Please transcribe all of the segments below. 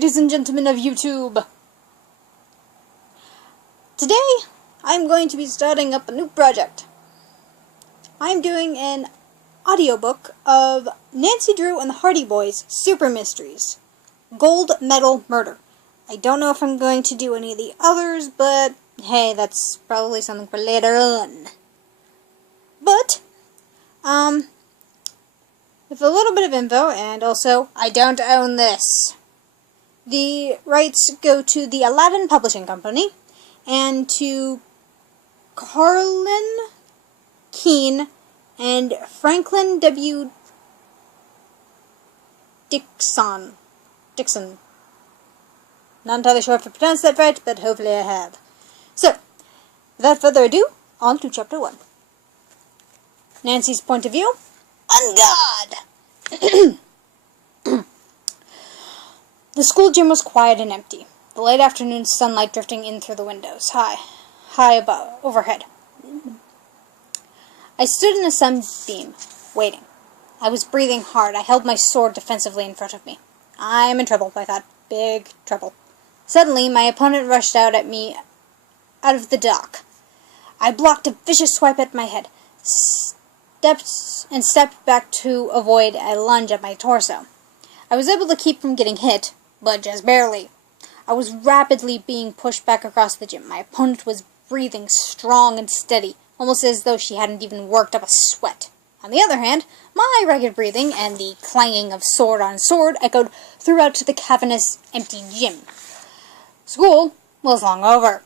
ladies and gentlemen of YouTube. Today, I'm going to be starting up a new project. I'm doing an audiobook of Nancy Drew and the Hardy Boys' Super Mysteries, Gold Medal Murder. I don't know if I'm going to do any of the others, but hey, that's probably something for later on. But, with a little bit of info, and also, I don't own this. The rights go to the Aladdin Publishing Company, and to Carlin Keene and Franklin W. Dixon. Not entirely sure if I pronounced that right, but hopefully I have. So, without further ado, on to Chapter 1. Nancy's point of view, on God! The school gym was quiet and empty, the late afternoon sunlight drifting in through the windows, high above, overhead. I stood in a sunbeam, waiting. I was breathing hard. I held my sword defensively in front of me. I'm in trouble, I thought. Big trouble. Suddenly, my opponent rushed out at me out of the dock. I blocked a vicious swipe at my head, stepped back to avoid a lunge at my torso. I was able to keep from getting hit, but just barely. I was rapidly being pushed back across the gym. My opponent was breathing strong and steady, almost as though she hadn't even worked up a sweat. On the other hand, my ragged breathing and the clanging of sword on sword echoed throughout the cavernous, empty gym. School was long over.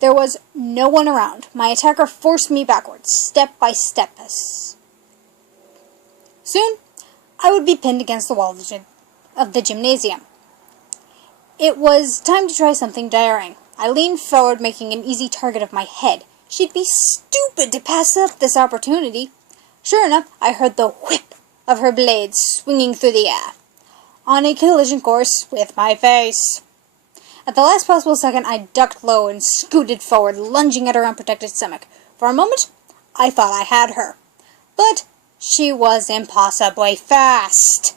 There was no one around. My attacker forced me backwards, step by step. Soon, I would be pinned against the wall of the gymnasium. It was time to try something daring. I leaned forward, making an easy target of my head. She'd be stupid to pass up this opportunity. Sure enough, I heard the whip of her blades swinging through the air, on a collision course with my face. At the last possible second, I ducked low and scooted forward, lunging at her unprotected stomach. For a moment, I thought I had her. But she was impossibly fast.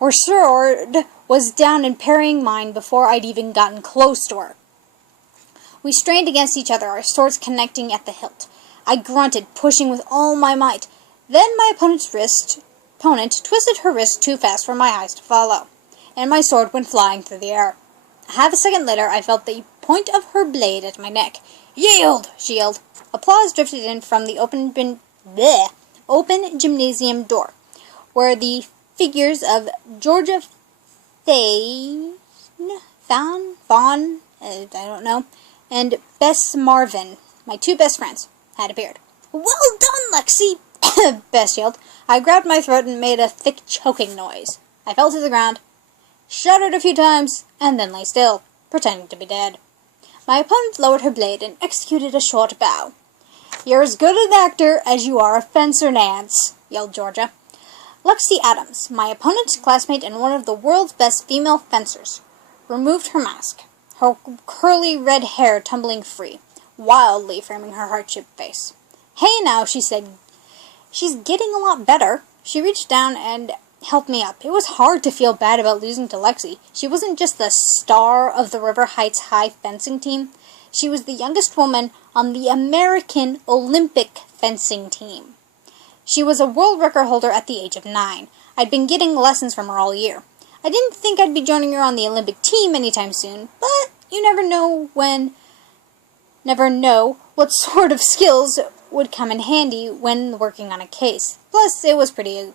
Her sword was down and parrying mine before I'd even gotten close to her. We strained against each other, our swords connecting at the hilt. I grunted, pushing with all my might. Then my opponent twisted her wrist too fast for my eyes to follow, and my sword went flying through the air. Half a second later, I felt the point of her blade at my neck. "Yield!" she yelled. Applause drifted in from the open gymnasium door, where the figures of Georgia Fawn, I don't know, and Bess Marvin, my two best friends, had appeared. "Well done, Lexi!" Bess yelled. I grabbed my throat and made a thick choking noise. I fell to the ground, shuddered a few times, and then lay still, pretending to be dead. My opponent lowered her blade and executed a short bow. "You're as good an actor as you are a fencer, Nance," yelled Georgia. Lexi Adams, my opponent's classmate and one of the world's best female fencers, removed her mask, her curly red hair tumbling free, wildly framing her heart-shaped face. "Hey now," she said. "She's getting a lot better." She reached down and helped me up. It was hard to feel bad about losing to Lexi. She wasn't just the star of the River Heights High fencing team. She was the youngest woman on the American Olympic fencing team. She was a world record holder at the age of 9. I'd been getting lessons from her all year. I didn't think I'd be joining her on the Olympic team anytime soon, but you never know what sort of skills would come in handy when working on a case. Plus, it was a pretty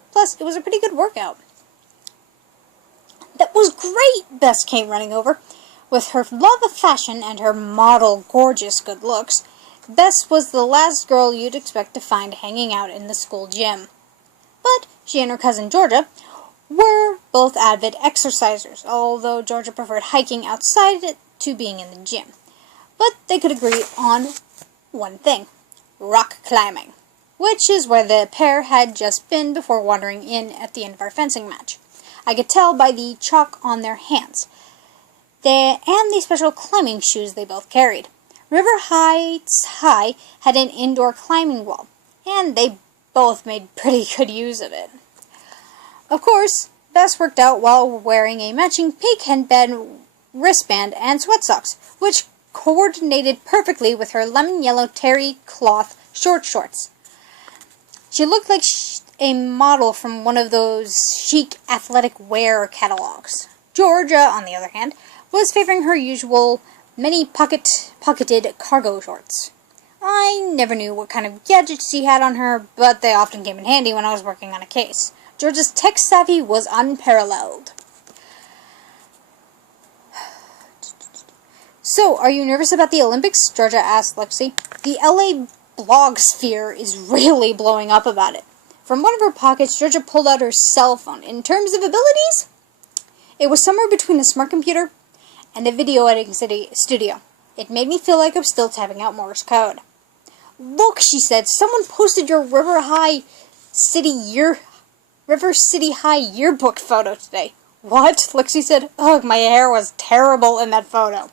good workout. "That was great!" Bess came running over. With her love of fashion and her model gorgeous good looks, Bess was the last girl you'd expect to find hanging out in the school gym. But she and her cousin Georgia were both avid exercisers, although Georgia preferred hiking outside to being in the gym. But they could agree on one thing: rock climbing, which is where the pair had just been before wandering in at the end of our fencing match. I could tell by the chalk on their hands, and the special climbing shoes they both carried. River Heights High had an indoor climbing wall, and they both made pretty good use of it. Of course, Bess worked out while wearing a matching pink headband, wristband, and sweat socks, which coordinated perfectly with her lemon yellow terry cloth short shorts. She looked like a model from one of those chic athletic wear catalogs. Georgia, on the other hand, was favoring her usual many pocketed cargo shorts. I never knew what kind of gadgets she had on her, but they often came in handy when I was working on a case. Georgia's tech savvy was unparalleled. So, are you nervous about the Olympics? Georgia asked Lexi. The LA blog sphere is really blowing up about it. From one of her pockets, Georgia pulled out her cell phone. In terms of abilities, it was somewhere between a smart computer and a video editing studio. It made me feel like I'm still typing out Morse code. Look, she said, someone posted your River City High yearbook photo today. What? Lexi said. Ugh, my hair was terrible in that photo.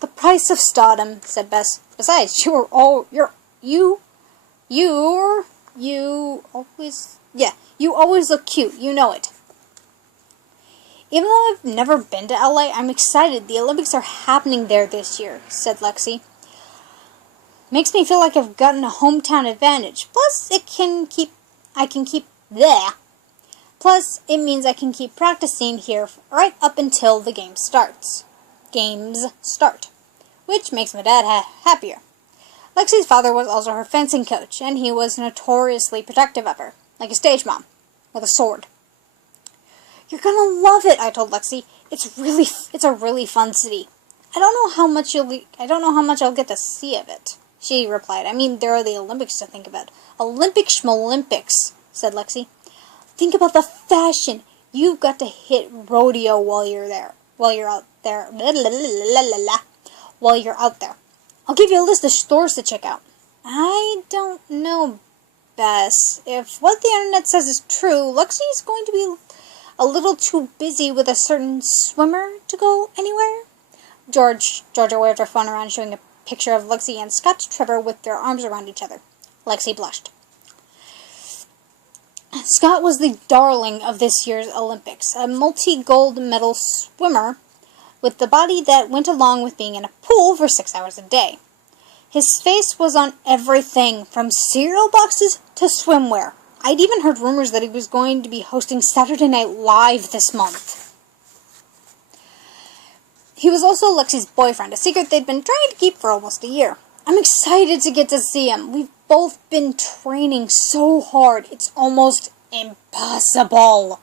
The price of stardom, said Bess. Besides, you always look cute. You know it. Even though I've never been to LA, I'm excited. The Olympics are happening there this year, said Lexi. Makes me feel like I've gotten a hometown advantage. Plus, Plus, it means I can keep practicing here right up until the games start. Which makes my dad happier. Lexi's father was also her fencing coach, and he was notoriously protective of her, like a stage mom, with a sword. You're gonna love it, I told Lexi. It's a really fun city. I don't know how much I'll get to see of it, she replied. I mean, there are the Olympics to think about. Olympics, said Lexi. Think about the fashion. You've got to hit rodeo while you're out there. I'll give you a list of stores to check out. I don't know, Bess. If what the internet says is true, Lexi's going to be a little too busy with a certain swimmer to go anywhere. Georgia waved her phone around, showing a picture of Lexi and Scott Trevor with their arms around each other. Lexi blushed. Scott was the darling of this year's Olympics, a multi-gold medal swimmer with the body that went along with being in a pool for 6 hours a day. His face was on everything, from cereal boxes to swimwear. I'd even heard rumors that he was going to be hosting Saturday Night Live this month. He was also Lexi's boyfriend, a secret they'd been trying to keep for almost a year. I'm excited to get to see him. We've both been training so hard, it's almost impossible.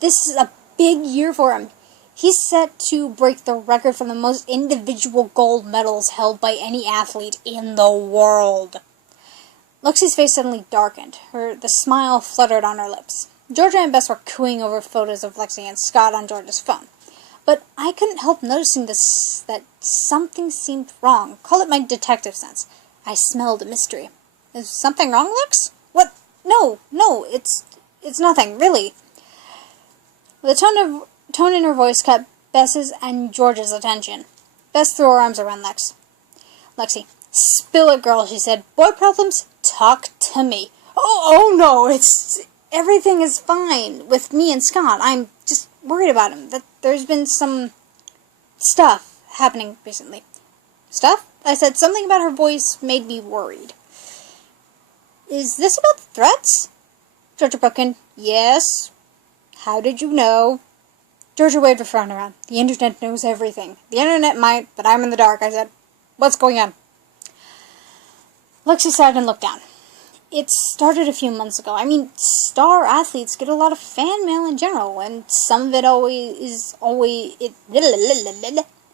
This is a big year for him. He's set to break the record for the most individual gold medals held by any athlete in the world. Lexi's face suddenly darkened. The smile fluttered on her lips. Georgia and Bess were cooing over photos of Lexi and Scott on Georgia's phone. But I couldn't help noticing that something seemed wrong. Call it my detective sense. I smelled a mystery. Is something wrong, Lex? What? No, it's nothing, really. The tone in her voice caught Bess's and George's attention. Bess threw her arms around Lexi. Spill it, girl, she said. Boy problems? Talk to me. Oh no, everything is fine with me and Scott. I'm just worried about him. That there's been some stuff happening recently. Stuff? I said. Something about her voice made me worried. Is this about threats? Georgia broke in. Yes. How did you know? Georgia waved her phone around. The internet knows everything. The internet might, but I'm in the dark, I said. What's going on? Lexi sighed and looked down. It started a few months ago. I mean, star athletes get a lot of fan mail in general, and some of it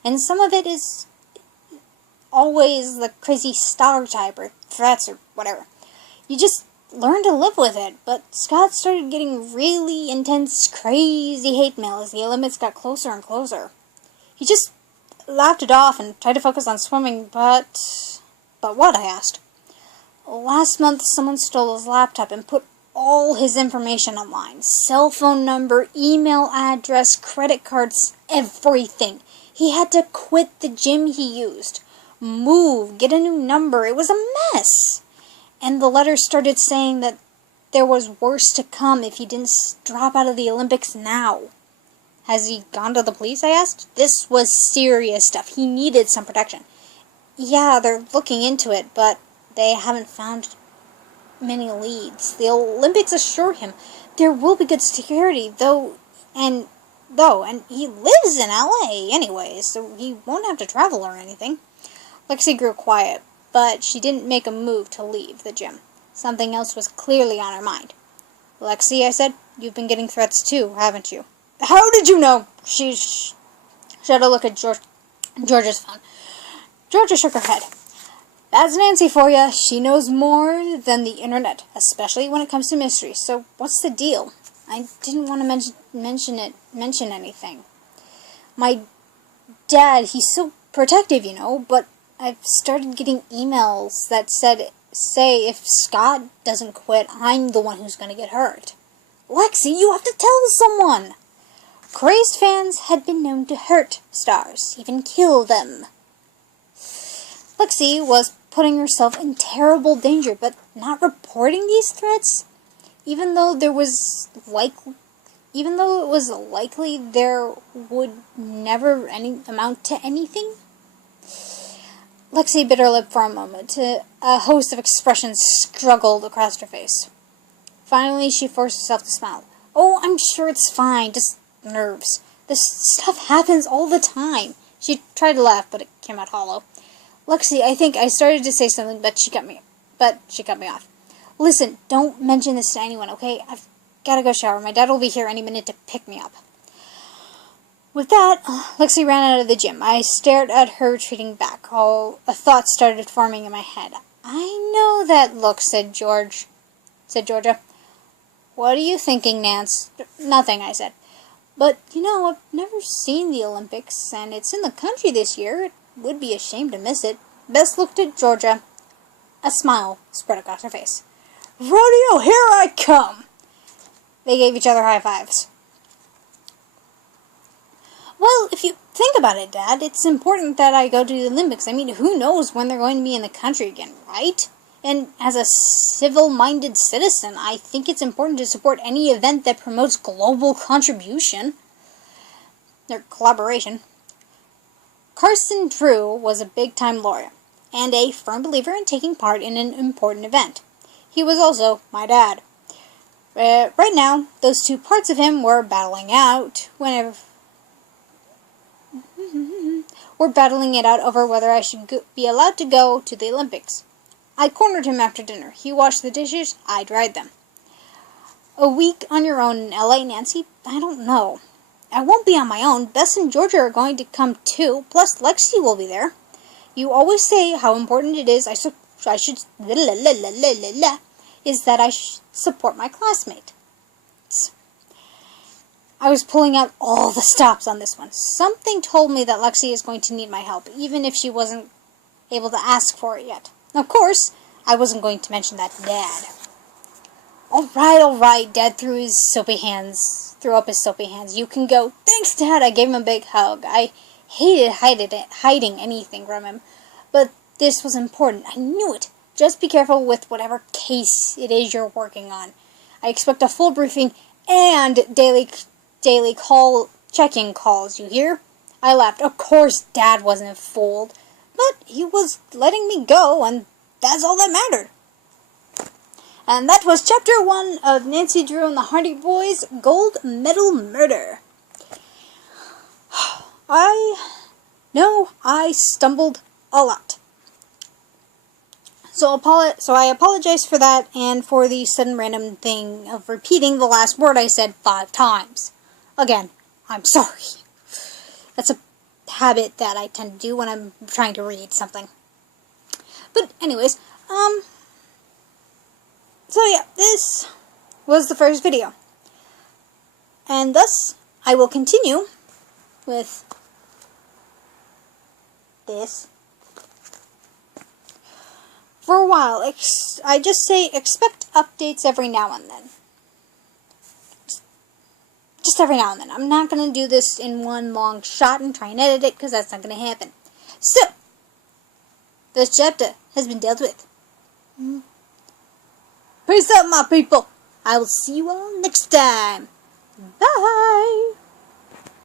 and some of it is always the crazy star type or threats or whatever. You just learn to live with it, but Scott started getting really intense, crazy hate mail as the Olympics got closer and closer. He just laughed it off and tried to focus on swimming, but what, I asked. Last month, someone stole his laptop and put all his information online. Cell phone number, email address, credit cards, everything. He had to quit the gym he used. Move, get a new number. It was a mess. And the letter started saying that there was worse to come if he didn't drop out of the Olympics now. Has he gone to the police, I asked? This was serious stuff. He needed some protection. Yeah, they're looking into it, but they haven't found many leads. The Olympics assure him there will be good security, and he lives in LA anyway, so he won't have to travel or anything. Lexi grew quiet, but she didn't make a move to leave the gym. Something else was clearly on her mind. Lexi, I said, you've been getting threats too, haven't you? How did you know? She had a look at Georgia's phone. Georgia shook her head. That's Nancy for you. She knows more than the internet, especially when it comes to mysteries. So what's the deal? I didn't want to mention anything. My dad, he's so protective, but I've started getting emails that say if Scott doesn't quit, I'm the one who's going to get hurt. Lexi, you have to tell someone. Crazed fans had been known to hurt stars, even kill them. Lexi was putting herself in terrible danger, but not reporting these threats, even though it was likely there would never amount to anything. Lexi bit her lip for a moment. A host of expressions struggled across her face. Finally, she forced herself to smile. Oh, I'm sure it's fine, just nerves. This stuff happens all the time. She tried to laugh, but it came out hollow. Lexi, I think I started to say something, but she cut me off. Listen, don't mention this to anyone, okay? I've got to go shower. My dad will be here any minute to pick me up. With that, Lexi ran out of the gym. I stared at her retreating back. A thought started forming in my head. I know that look, said Georgia. What are you thinking, Nance? Nothing, I said. But, I've never seen the Olympics, and it's in the country this year. It would be a shame to miss it. Bess looked at Georgia. A smile spread across her face. Rodeo, here I come! They gave each other high fives. Well, if you think about it, Dad, it's important that I go to the Olympics. I mean, who knows when they're going to be in the country again, right? And as a civil-minded citizen, I think it's important to support any event that promotes global contribution. Or collaboration. Carson Drew was a big-time lawyer, and a firm believer in taking part in an important event. He was also my dad. Right now, those two parts of him were battling it out over whether I should be allowed to go to the Olympics. I cornered him after dinner. He washed the dishes, I dried them. A week on your own in LA, Nancy? I don't know. I won't be on my own. Bess and Georgia are going to come too, plus Lexi will be there. You always say how important it is that I should support my classmate. I was pulling out all the stops on this one. Something told me that Lexi is going to need my help, even if she wasn't able to ask for it yet. Of course, I wasn't going to mention that to Dad. All right, Dad threw up his soapy hands. You can go. Thanks, Dad. I gave him a big hug. I hated hiding anything from him, but this was important. I knew it. Just be careful with whatever case it is you're working on. I expect a full briefing and daily check-in calls, you hear? I laughed. Of course Dad wasn't fooled, but he was letting me go, and that's all that mattered. And that was Chapter 1 of Nancy Drew and the Hardy Boys' Gold Medal Murder. I know I stumbled a lot. So I apologize for that and for the sudden random thing of repeating the last word I said 5 times. Again, I'm sorry. That's a habit that I tend to do when I'm trying to read something. But anyways, so yeah, this was the first video. And thus, I will continue with this. For a while, I just say expect updates every now and then. Just every now and then. I'm not going to do this in one long shot and try and edit it, because that's not going to happen. So, this chapter has been dealt with. Peace out, my people. I will see you all next time. Bye!